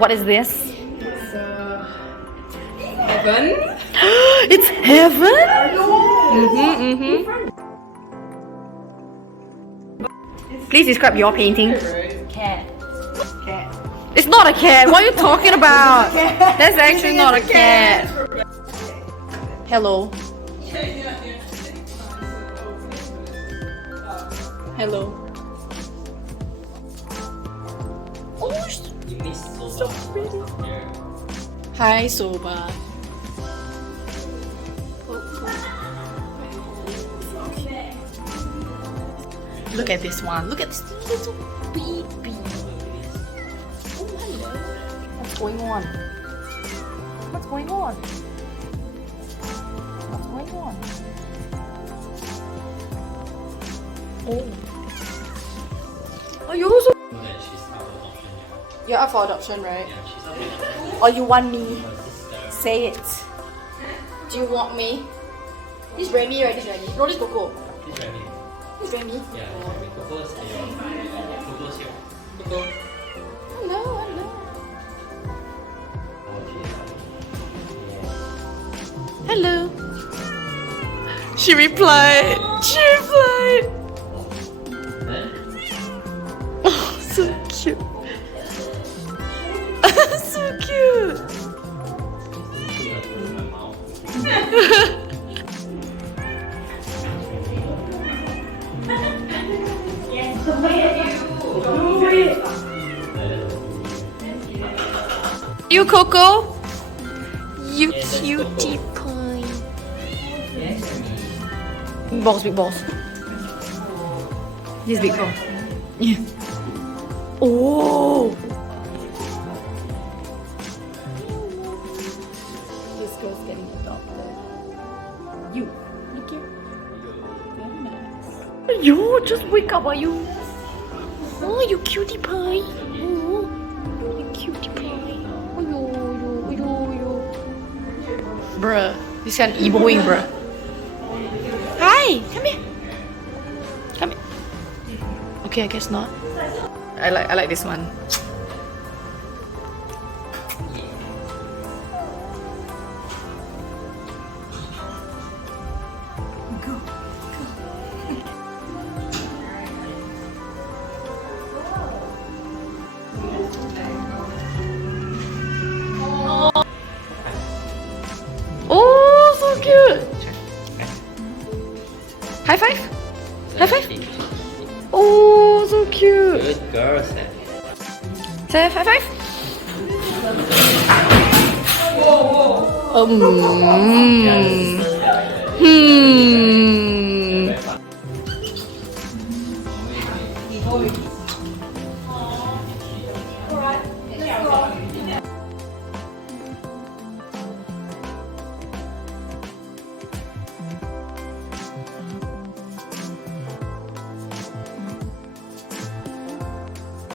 What is this? It's heaven. It's heaven? Please describe your painting. Cat. It's not a cat. What are you talking about? That's actually not a cat. Hello. Hello. Oh, so pretty. Hi, Soba. Look at this one. Look at this little baby. Oh, hello. What's going on? What's going on? What's going on? Oh. Oh, you're also. You're up for adoption, right? Or you want me? Say it. Do you want me? This is Remy, right? This is Remy. No, this is Coco. This is Remy. Hello, hello. Hello. She replied. She replied. Oh, so cute. So cute. You, Coco? You cutie pie. Big balls, big balls. This big balls. Yeah. Oh! This girl's getting adopted. You, look here. Very nice. Yo, just wake up, are you? Oh, you cutie pie. Oh, you cutie pie. Oh, yo. Bruh, this guy eboing, bruh. Hi, come here. Come here. Okay, I guess not. I like this one. Oh, so cute. High five. High five. Oh, so cute. Good girl, Sam. Say high five. Hmm.